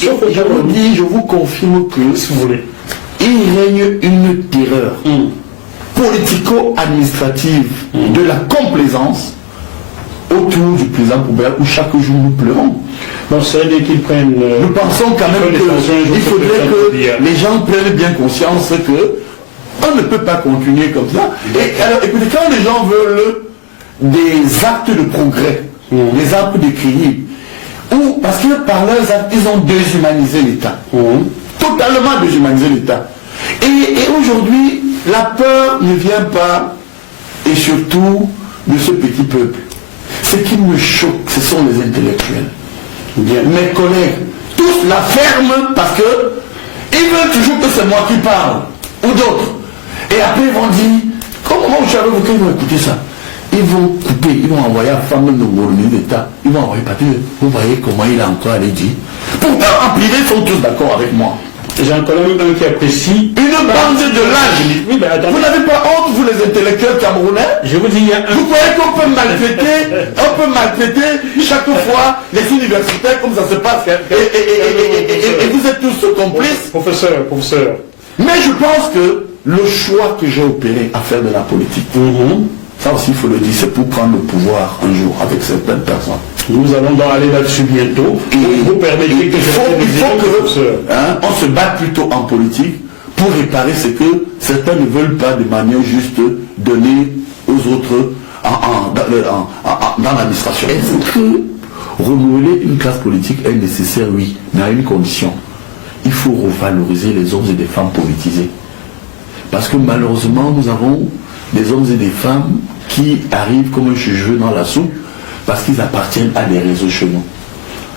je vous confirme que, si vous voulez, il règne une terreur politico-administrative de la complaisance autour du président Poubert où chaque jour nous pleurons. Donc c'est qu'ils prennent... nous pensons quand même qu'il faudrait que les gens prennent bien conscience que on ne peut pas continuer comme ça. Et alors écoutez, quand les gens veulent des actes de progrès, des actes de crédible, ou parce que par leurs actes, ils ont déshumanisé l'État. Totalement déshumanisé l'État. Et aujourd'hui, la peur ne vient pas, et surtout, de ce petit peuple. Ce qui me choque, ce sont les intellectuels. Mes collègues, tous la ferment parce que ils veulent toujours que c'est moi qui parle, ou d'autres. Et après ils vont dire, comment vous savez qu'ils vont écouter ça? Ils vont couper, ils vont envoyer à la femme de ministre d'État, ils vont envoyer partir. Vous voyez comment il a encore allé dire. Pourtant, en privé, ils sont tous d'accord avec moi. J'ai un collègue qui apprécie une bande de l'âge. Oui, mais attendez. Vous n'avez pas honte, vous les intellectuels camerounais? Je vous dis, vous croyez qu'on peut maltraiter chaque fois les universitaires comme ça se passe et vous êtes tous complices? Professeur. Mais je pense que le choix que j'ai opéré à faire de la politique, ça aussi il faut le dire, c'est pour prendre le pouvoir un jour avec certaines personnes. Nous allons donc aller là-dessus bientôt. Et vous permettez que il faut que on se batte plutôt en politique pour réparer ce que certains ne veulent pas de manière juste donner aux autres dans l'administration. Est-ce que renouveler une classe politique est nécessaire? Oui, mais à une condition. Il faut revaloriser les hommes et des femmes politisés. Parce que malheureusement, nous avons des hommes et des femmes qui arrivent comme un cheveu dans la soupe parce qu'ils appartiennent à des réseaux chez nous.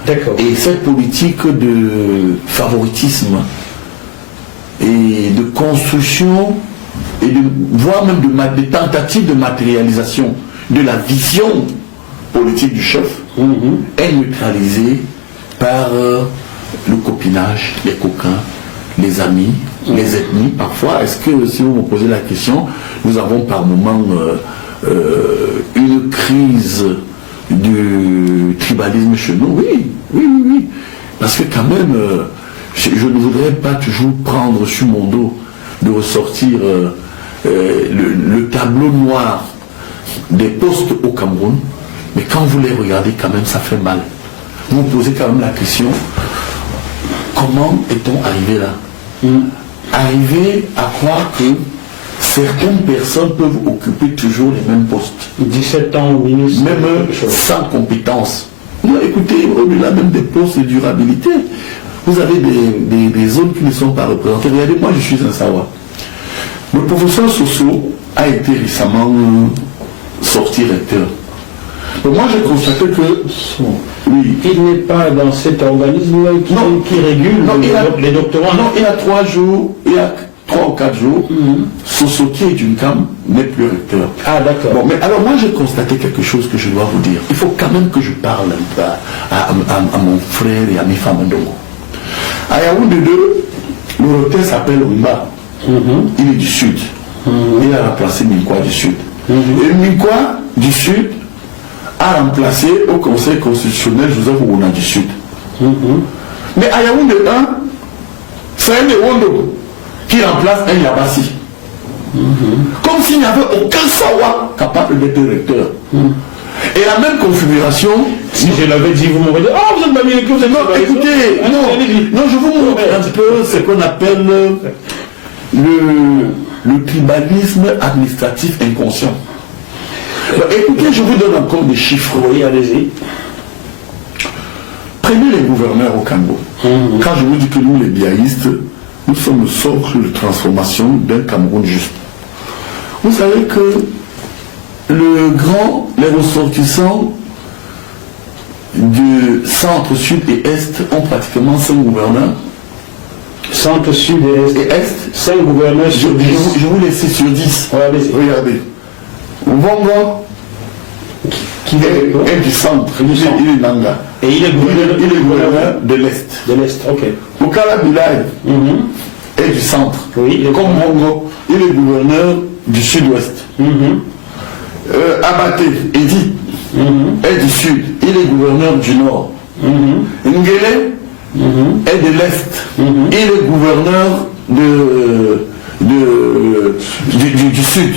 D'accord. Et cette politique de favoritisme et de construction et voire même de tentative de matérialisation de la vision politique du chef est neutralisée par le copinage, les coquins, les amis, les ethnies. Parfois, est-ce que, si vous me posez la question, nous avons par moments une crise du tribalisme chez nous? Oui. Parce que quand même, je ne voudrais pas toujours prendre sur mon dos de ressortir le tableau noir des postes au Cameroun, mais quand vous les regardez, quand même, ça fait mal. Vous vous posez quand même la question, comment est-on arrivé là? Arriver à croire que certaines personnes peuvent occuper toujours les mêmes postes. 17 ans au ministre. Même sans compétence. Non, écoutez, au-delà même des postes de durabilité, vous avez des zones qui ne sont pas représentées. Regardez, moi je suis un Sawa. Le professeur Soso a été récemment sorti recteur. Donc moi j'ai constaté que il n'est pas dans cet organisme qui régule les doctorants. Non, il y a 3 jours, il y a 3 ou 4 jours, Soso qui est d'une cam n'est plus recteur. Ah d'accord. Bon, mais alors moi j'ai constaté quelque chose que je dois vous dire. Il faut quand même que je parle à mon frère et à mes femmes Ndongo. À Yaoundé 2, le recteur s'appelle Rumba. Il est du sud. Il a remplacé Minkwa du sud. Et Minkwa du sud a remplacé au Conseil constitutionnel Joseph Ouna du Sud. Mais à Yaoundé 1, c'est un Ewondo qui remplace un Yabassi. Comme s'il n'y avait aucun Sawa capable d'être recteur. Et la même configuration, si je l'avais dit, vous m'aurez dit, ah, vous êtes pas bien, vous êtes non, écoutez, non, je vous montre un peu ce qu'on appelle le tribalisme administratif inconscient. Écoutez, je vous donne encore des chiffres. Oui, allez-y. Prenez les gouverneurs au Cameroun. Quand je vous dis que nous, les biaïstes, nous sommes le socle de transformation d'un Cameroun juste. Vous savez que les ressortissants du centre, sud et est ont pratiquement 5 gouverneurs. Centre, sud et est, 5 gouverneurs sur 10. Je vous laisse sur 10. Regardez. Vongo, qui est du centre, il est Nanga. Et il est gouverneur de l'Est. De l'Est, ok. Oukala Bilay est du centre. Oui, comme Vongo, il est gouverneur du sud-ouest. Abaté, Edi, est du sud, il est gouverneur du nord. Ngele est de l'Est. Il est gouverneur du Sud.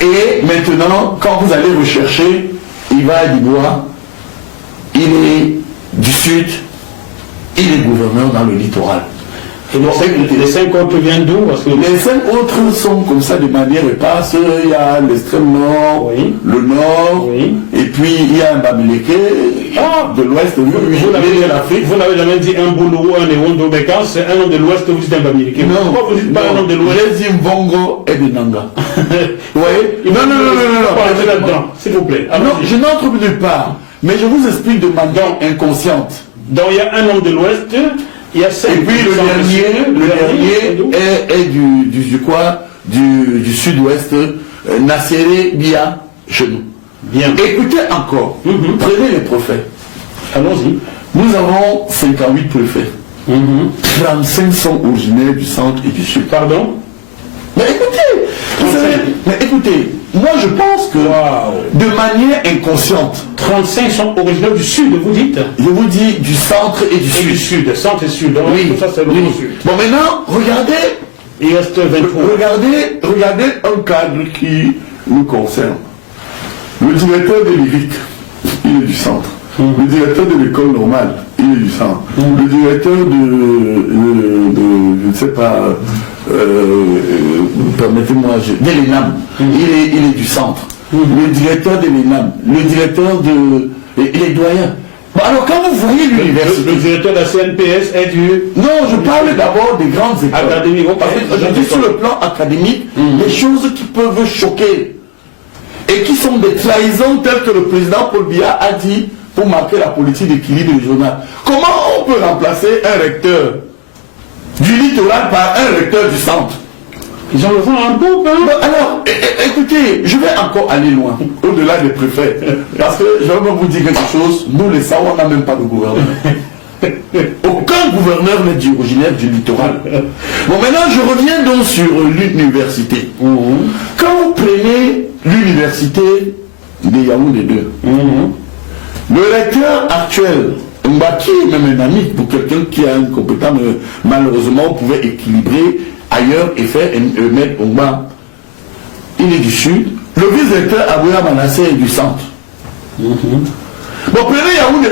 Et maintenant, quand vous allez rechercher, il va à Dubois, il est du Sud, il est gouverneur dans le littoral. Et les 5 autres viennent d'où? Les 5 autres sont comme ça de manière éparse. Il y a l'extrême nord, le nord, et puis il y a un Bamileke de l'ouest. Vous n'avez jamais dit un Boulou, un Ewondo, mais quand c'est un homme de l'ouest, vous dites un Bamileke. Non, pourquoi vous dites pas un homme de l'ouest? J'ai dit Mbongo et de Nanga. Vous voyez? Non, s'il vous plaît. Non, je n'entre nulle part, mais je vous explique de manière inconsciente. Donc il y a un homme de l'ouest. Il y a 5 et puis le dernier est du sud-ouest, Nasséré Bia, chez nous. Bien. Écoutez encore, prenez les préfets. Allons-y. Nous avons 58 préfets. 35 sont originaires du centre et du sud. Pardon? Mais écoutez, moi je pense que de manière inconsciente, 35 sont originaires du sud, vous dites? Je vous dis du centre et du sud. Du sud, centre et sud. Donc, oui. Tout ça c'est le sud. Bon, maintenant, regardez. Il reste 23. Regardez un cadre qui nous concerne. Le directeur de l'IRIC, il est du centre. Le directeur de l'école normale, il est du centre. Le directeur je ne sais pas, permettez-moi, de l'ENAM, il est du centre. Le directeur de l'ENAM, le directeur il est doyen. Bon, alors quand vous voyez l'université... Le directeur de la CNPS est du... Non, je parle d'abord des grandes écoles. Académiques. Je dis sur le plan académique, des choses qui peuvent choquer. Et qui sont des trahisons telles que le président Paul Biya a dit pour marquer la politique d'équilibre régional. Comment on peut remplacer un recteur du littoral par un recteur du centre? Ils ont le vent en poupe, hein? Alors, écoutez, je vais encore aller loin, au-delà des préfets. Parce que je vais vous dire quelque chose, nous les Sawa, on n'a même pas de gouverneur. Aucun gouverneur n'est originaire du littoral. Bon, maintenant, je reviens donc sur l'université. Quand vous prenez l'université de Yaoundé 2, le recteur actuel, Mbaki est même un ami pour quelqu'un qui a une compétence, malheureusement, on pouvait équilibrer ailleurs et faire mettre Ongba. Il est du sud. Le vice-recteur Abouya Manassé est du centre. Bon, prenez Yaoundé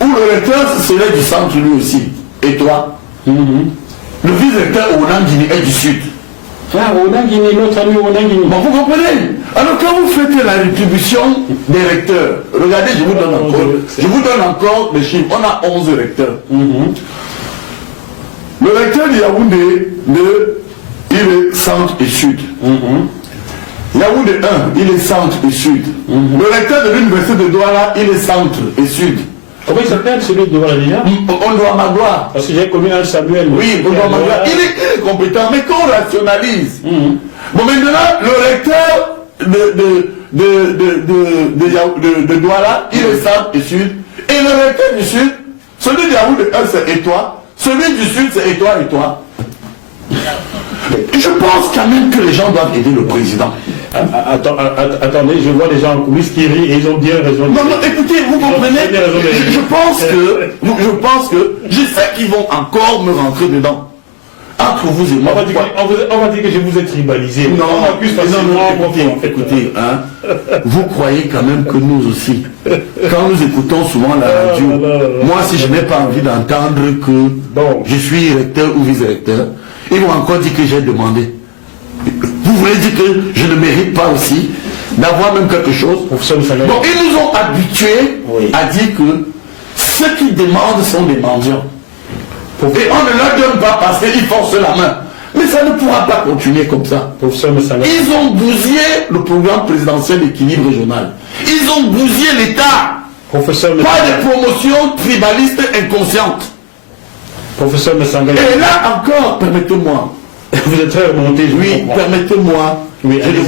1, où le recteur serait du centre lui aussi. Et toi? Le vice-recteur Onangini est du sud. Ah, Onangini, notre ami Onangini. Bon, vous comprenez? Alors quand vous faites la rétribution des recteurs, regardez, je vous donne encore les chiffres. On a 11 recteurs. Le recteur de Yaoundé 2, il est centre et sud. Yaoundé 1, il est centre et sud. Le recteur de l'université de Douala, il est centre et sud. Comment il s'appelle celui de Douala déjà? On doit Magloire. Parce que j'ai connu un Samuel. Oui, on doit Magloire. Il est compétent, mais qu'on rationalise. Bon, maintenant, le recteur de Douala, il est centre et sud. Et le recteur du sud, celui de Yaoundé 1, c'est et toi. Celui du sud, c'est et toi, et toi. Je pense quand même que les gens doivent aider le président. Attendez, je vois les gens en coulisses qui rient et ils ont bien raison. Non, écoutez, vous comprenez, je pense que je sais qu'ils vont encore me rentrer dedans. Entre vous et moi. On va dire que je vous ai tribalisé. Non, on accuse facilement. Écoutez, vous croyez quand même que nous aussi, quand nous écoutons souvent la radio, moi si je n'ai pas envie d'entendre que je suis recteur ou vice-recteur, ils vont encore dire que j'ai demandé. Vous voulez dire que je ne mérite pas aussi d'avoir même quelque chose? Bon, ils nous ont habitués à dire que ceux qui demandent sont des mendiants. Et on ne leur donne pas parce qu'ils forcent la main. Mais ça ne pourra pas continuer comme ça. Ils ont bousillé le programme présidentiel d'équilibre régional. Ils ont bousillé l'État. Pas de promotion tribaliste inconsciente. Professeur Messanga. Et là encore, permettez-moi. Vous êtes très remonté. Oui, permettez-moi. Oui, je ne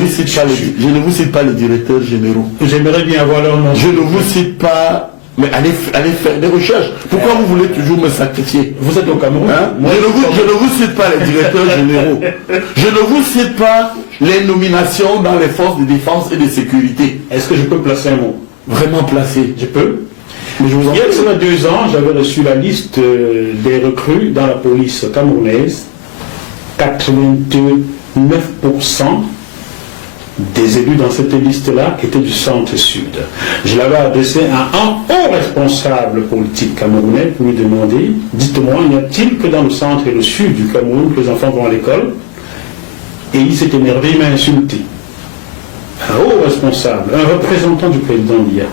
vous cite pas les directeurs généraux. J'aimerais bien avoir leur nom. Je ne vous cite pas. Mais allez faire des recherches. Pourquoi vous voulez toujours me sacrifier? Vous êtes au Cameroun. Je ne vous cite pas les directeurs généraux. Je ne vous cite pas les nominations dans les forces de défense et de sécurité. Est-ce que je peux placer un mot? Vraiment placer. Je peux. Il y a cela 2 ans, j'avais reçu la liste des recrues dans la police camerounaise. 89% des élus dans cette liste-là étaient du centre-sud. Je l'avais adressé à un haut responsable politique camerounais pour lui demander, dites-moi, n'y a-t-il que dans le centre et le sud du Cameroun que les enfants vont à l'école? Et il s'est énervé, il m'a insulté. Un haut responsable, un représentant du président d'hier.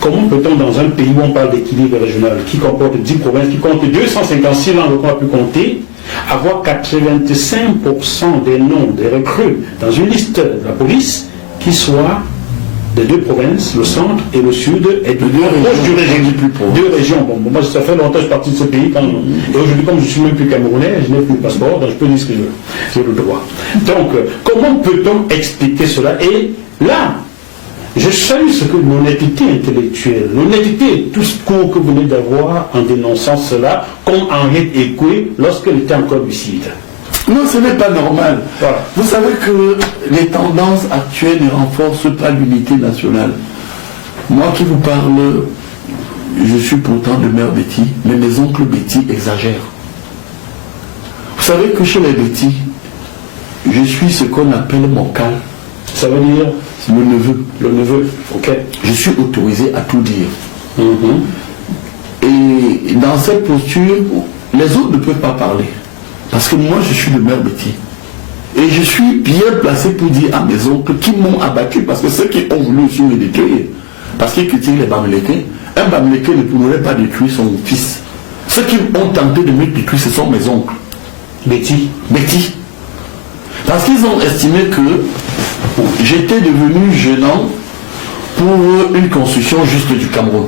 Comment peut-on, dans un pays où on parle d'équilibre régional, qui comporte 10 provinces, qui compte 256 langues qu'on a pu compter, avoir 85% des noms des recrues dans une liste de la police qui soient des 2 provinces, le centre et le sud, et de 2 régions. Deux régions. Bon, moi, ça fait longtemps que je suis parti de ce pays. Et aujourd'hui, comme je ne suis même plus camerounais, je n'ai plus le passeport, donc je peux dire ce que je veux. J'ai le droit. Donc, comment peut-on expliquer cela? Et là, je salue ce que l'honnêteté intellectuelle, l'honnêteté, tout ce cours que vous venez d'avoir en dénonçant cela, comme Henriette Ekoué lorsqu'elle était encore lucide. Non, ce n'est pas normal. Voilà. Vous savez que les tendances actuelles ne renforcent pas l'unité nationale. Moi qui vous parle, je suis pourtant de mère Betty, mais mes oncles Betty exagèrent. Vous savez que chez les Betty, je suis ce qu'on appelle moncal. Ça veut dire le neveu. Le neveu, ok. Je suis autorisé à tout dire. Et dans cette posture, les autres ne peuvent pas parler. Parce que moi, je suis de mère Betty. Et je suis bien placé pour dire à mes oncles qui m'ont abattu, parce que ceux qui ont voulu aussi me détruire, parce qu'ils critiquent les Bamileke, un Bamileke ne pourrait pas détruire son fils. Ceux qui ont tenté de me détruire, ce sont mes oncles. Betty. Parce qu'ils ont estimé que j'étais devenu gênant pour une construction juste du Cameroun.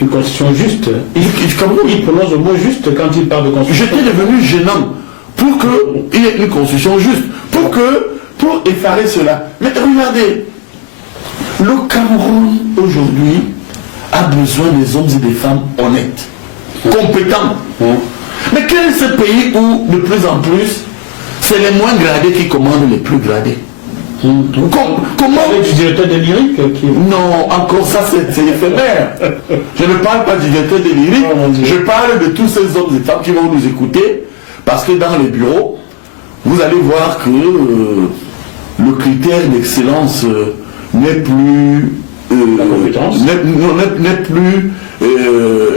Une constitution juste. Il prononce le mot juste quand il parle de constitution. J'étais devenu gênant pour qu'il y ait une constitution juste, pour effarer cela. Mais regardez, le Cameroun aujourd'hui a besoin des hommes et des femmes honnêtes, compétents. Mais quel est ce pays où de plus en plus c'est les moins gradés qui commandent les plus gradés? Comment du directeur de lyrique qui... Non, encore ça c'est éphémère. Je ne parle pas du directeur de lyrique, je parle de tous ces hommes et femmes qui vont nous écouter, parce que dans les bureaux, vous allez voir que le critère d'excellence n'est plus la compétence, n'est plus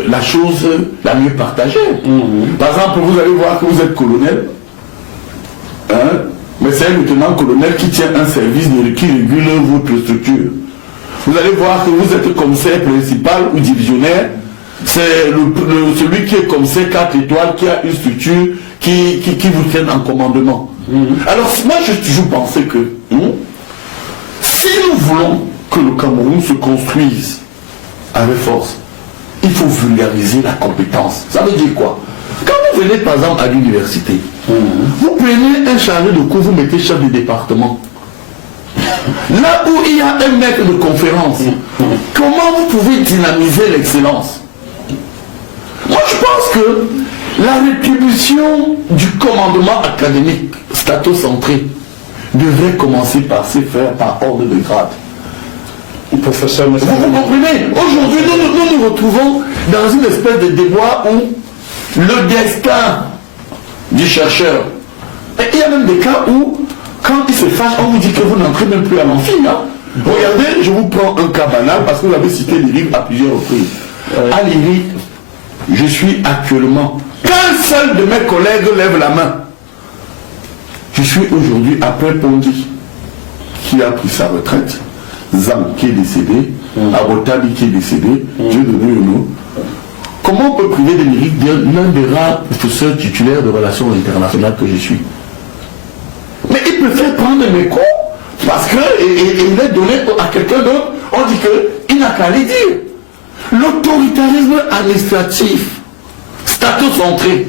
la chose la mieux partagée. Par exemple, vous allez voir que vous êtes colonel, mais c'est un lieutenant-colonel qui tient un service qui régule votre structure. Vous allez voir que vous êtes commissaire principal ou divisionnaire. C'est celui qui est commissaire 4 étoiles, qui a une structure qui vous tienne en commandement. Alors moi j'ai toujours pensé que si nous voulons que le Cameroun se construise avec force, il faut vulgariser la compétence. Ça veut dire quoi? Quand vous venez par exemple à l'université, vous prenez un chargé de cours, vous mettez chef de département. Là où il y a un maître de conférence, comment vous pouvez dynamiser l'excellence? Moi je pense que la rétribution du commandement académique statocentré devrait commencer par se faire par ordre de grade. Professeur, vous comprenez? Aujourd'hui, nous nous retrouvons dans une espèce de déboire où le destin du chercheur. Et il y a même des cas où, quand il se fâche, on vous dit que vous n'entrez même plus à l'amphi. Regardez, je vous prends un cas banal parce que vous avez cité l'IRIC à plusieurs reprises. À l'IRIC, je suis actuellement, qu'un seul de mes collègues lève la main. Je suis aujourd'hui après Pondy, qui a pris sa retraite, Zam qui est décédé, Abotabi qui est décédé, Dieu donné le nom. Comment on peut priver de l'IRIC l'un des rares professeurs titulaires de relations internationales que je suis? Mais il préfère prendre mes cours parce qu'il est donné à quelqu'un d'autre. On dit qu'il n'a qu'à les dire. L'autoritarisme administratif, statocentré,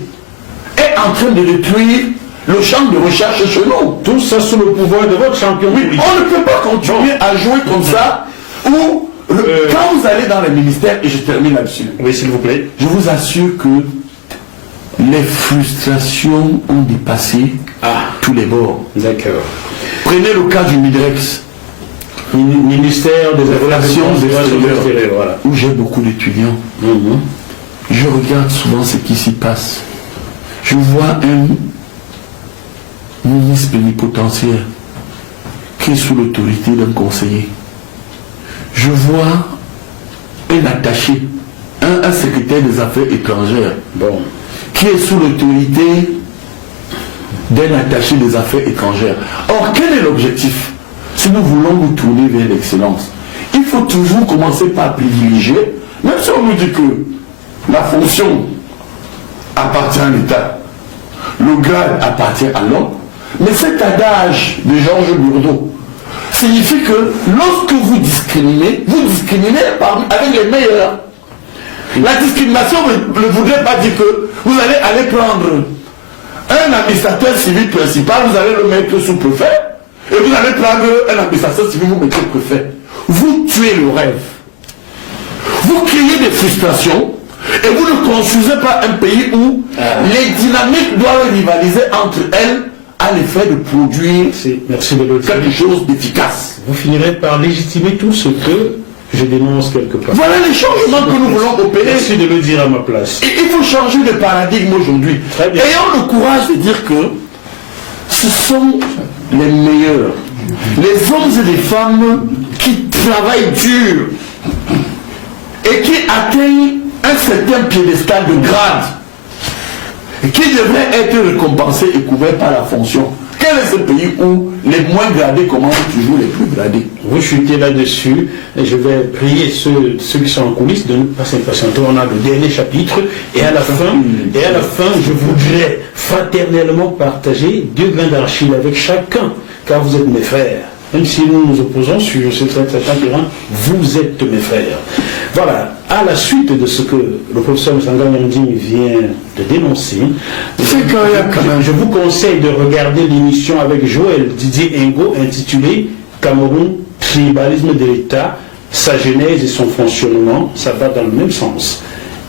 est en train de détruire le champ de recherche chez nous. Tout ça sous le pouvoir de votre champion. Oui, on ne peut pas continuer à jouer comme ça où quand vous allez dans les ministères, et je termine là-dessus. Oui, s'il vous plaît. Je vous assure que les frustrations ont dépassé tous les bords. D'accord. Prenez le cas du Midrex. Ministère des Relations extérieures, voilà. où j'ai beaucoup d'étudiants. Je regarde souvent ce qui s'y passe. Je vois un ministre plénipotentiaire qui est sous l'autorité d'un conseiller. Je vois un attaché, un secrétaire des affaires étrangères, qui est sous l'autorité d'un attaché des affaires étrangères. Or, quel est l'objectif? Si nous voulons nous tourner vers l'excellence, il faut toujours commencer par privilégier, même si on nous dit que la fonction appartient à l'État, le grade appartient à l'homme, mais cet adage de Georges Bourdeau signifie que lorsque vous discriminez avec les meilleurs. La discrimination ne voudrait pas dire que vous allez aller prendre un administrateur civil principal, vous allez le mettre sous-préfet, et vous allez prendre un administrateur civil, vous mettez préfet. Vous tuez le rêve. Vous créez des frustrations, et vous ne construisez pas un pays où les dynamiques doivent rivaliser entre elles à l'effet de produire quelque chose d'efficace. Vous finirez par légitimer tout ce que je dénonce quelque part. Voilà les changements que nous voulons opérer. Merci de le dire à ma place. Et il faut changer de paradigme aujourd'hui. Ayons le courage de dire que ce sont les meilleurs, les hommes et les femmes qui travaillent dur et qui atteignent un certain piédestal de grade et qui devraient être récompensés et couverts par la fonction. Quel est ce pays où les moins gradés commandent toujours les plus gradés? Vous chutez là-dessus, et je vais prier ceux qui sont en coulisses de ne pas s'impatienter. On a le dernier chapitre, et à la fin, je voudrais fraternellement partager 2 grains d'argile avec chacun, car vous êtes mes frères. Même si nous nous opposons sur certains terrains, vous êtes mes frères. Voilà, à la suite de ce que le professeur Msanga Nyanding vient de dénoncer, je vous conseille de regarder l'émission avec Joël Didier Ngo intitulée Cameroun, tribalisme de l'État, sa genèse et son fonctionnement. Ça va dans le même sens.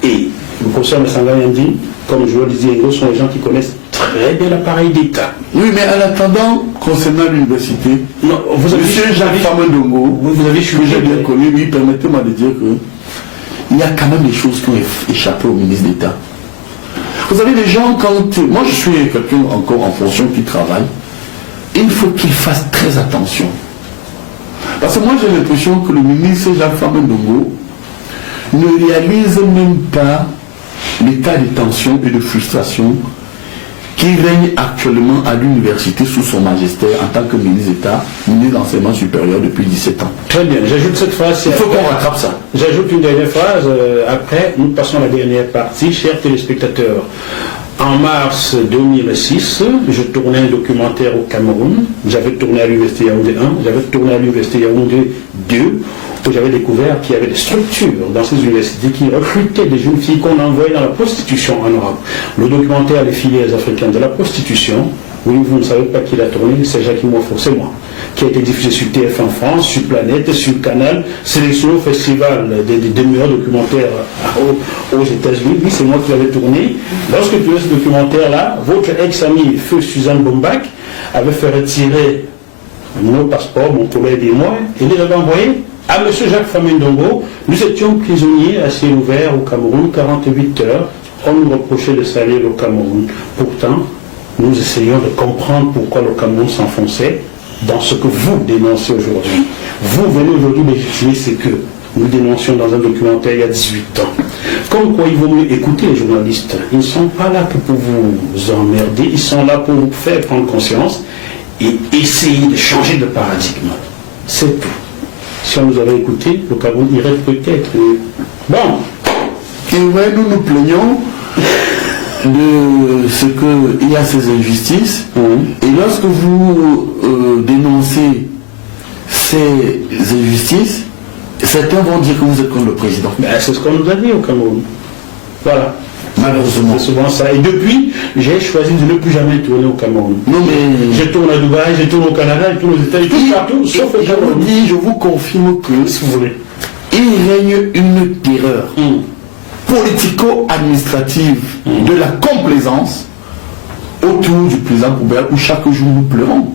Et le professeur Msanga Nyanding, comme Joël Didier Ngo, sont les gens qui connaissent très bien l'appareil d'État. Oui, mais en attendant, concernant l'université, monsieur Jacques Famendongo, vous avez j'ai bien connu, oui, permettez-moi de dire que il y a quand même des choses qui ont échappé au ministre d'État. Vous avez des gens, moi je suis quelqu'un encore en fonction qui travaille, il faut qu'il fasse très attention. Parce que moi j'ai l'impression que le ministre Jacques Famendongo ne réalise même pas l'état de tension et de frustration qui règne actuellement à l'université sous son magistère en tant que ministre d'État, ministre de l'enseignement supérieur depuis 17 ans. Très bien, j'ajoute cette phrase. Il faut qu'on rattrape ça. J'ajoute une dernière phrase, après nous passons à la dernière partie. Chers téléspectateurs, en mars 2006, je tournais un documentaire au Cameroun. J'avais tourné à l'université Yaoundé 1, j'avais tourné à l'université Yaoundé 2, où j'avais découvert qu'il y avait des structures dans ces universités qui recrutaient des jeunes filles qu'on envoyait dans la prostitution en Europe. Le documentaire Les filières africaines de la prostitution, oui, vous ne savez pas qui l'a tourné, c'est Jacques Moifo, c'est moi, qui a été diffusé sur TF1 France, sur Planète, sur Canal, sélectionné au festival des meilleurs documentaires aux États-Unis. Oui, c'est moi qui l'avais tourné. Lorsque tu as ce documentaire-là, votre ex-amie, feu Suzanne Bombach, avait fait retirer nos passeports, mon collègue et moi, et les avait envoyés à M. Jacques Famendongo. Nous étions prisonniers à ciel ouvert au Cameroun, 48 heures. On nous reprochait de salir au Cameroun. Pourtant, nous essayons de comprendre pourquoi le Cameroun s'enfonçait dans ce que vous dénoncez aujourd'hui. Vous venez aujourd'hui légitimer ce que nous dénoncions dans un documentaire il y a 18 ans. Comme quoi il vaut mieux écouter les journalistes. Ils ne sont pas là que pour vous emmerder, ils sont là pour vous faire prendre conscience et essayer de changer de paradigme. C'est tout. Si on nous avait écouté, le Cameroun irait peut-être. Bon. Et ouais, nous nous plaignons de ce qu'il y a ces injustices. Et lorsque vous dénoncez ces injustices, certains vont dire que vous êtes contre le président. Ben, c'est ce qu'on nous a dit au Cameroun. Voilà. Malheureusement. C'est souvent ça. Et depuis, j'ai choisi de ne plus jamais tourner au Cameroun. Non, mais je tourne à Dubaï, je tourne au Canada, je tourne aux États-Unis, tout partout, sauf au Cameroun. Je vous confirme que, si vous voulez, il règne une terreur politico-administrative de la complaisance autour du président Poubelle où chaque jour nous pleurons.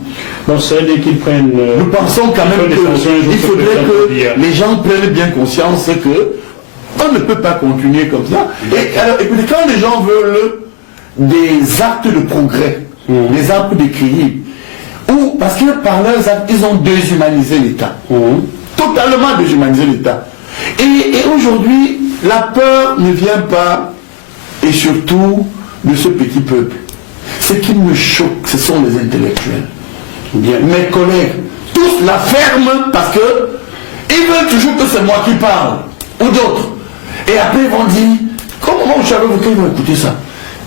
Donc ça veut dire qu'ils prennent... Nous pensons quand même qu'il faudrait que les gens prennent bien conscience que on ne peut pas continuer comme ça. Et alors, écoutez, quand les gens veulent des actes de progrès, des actes d'équilibre, ou parce que par leurs actes, ils ont déshumanisé l'État. Totalement déshumanisé l'État. Et aujourd'hui, la peur ne vient pas, et surtout, de ce petit peuple. Ce qui me choque, ce sont les intellectuels. Bien. Mes collègues, tous la ferment parce que ils veulent toujours que c'est moi qui parle, ou d'autres. Et après, ils vont dire, comment vous savez qu'ils vont écouter ça?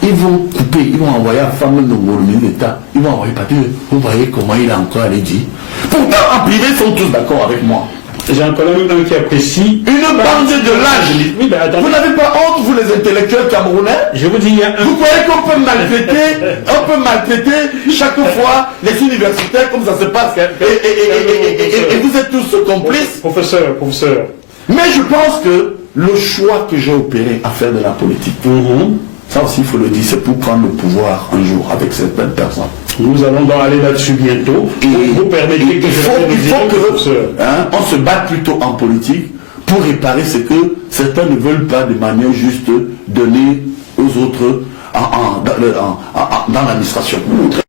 Ils vont couper, ils vont envoyer à la femme de ministre d'État, ils vont envoyer papier. Vous voyez comment il a encore allé dire. Pourtant, en privé, ils sont tous d'accord avec moi. J'ai un collègue qui apprécie une bande de lâches. Oui, ben attendez. Vous n'avez pas honte, vous les intellectuels camerounais? Je vous dis, il y a un... Vous croyez qu'on peut maltraiter chaque fois les universitaires comme ça se passe et vous êtes tous complices? Professeur. Mais je pense que le choix que j'ai opéré à faire de la politique, ça aussi il faut le dire, c'est pour prendre le pouvoir un jour avec certaines personnes. Nous allons donc aller là-dessus bientôt. Et vous permettez que il faut on se batte plutôt en politique pour réparer ce que certains ne veulent pas de manière juste donner aux autres dans l'administration.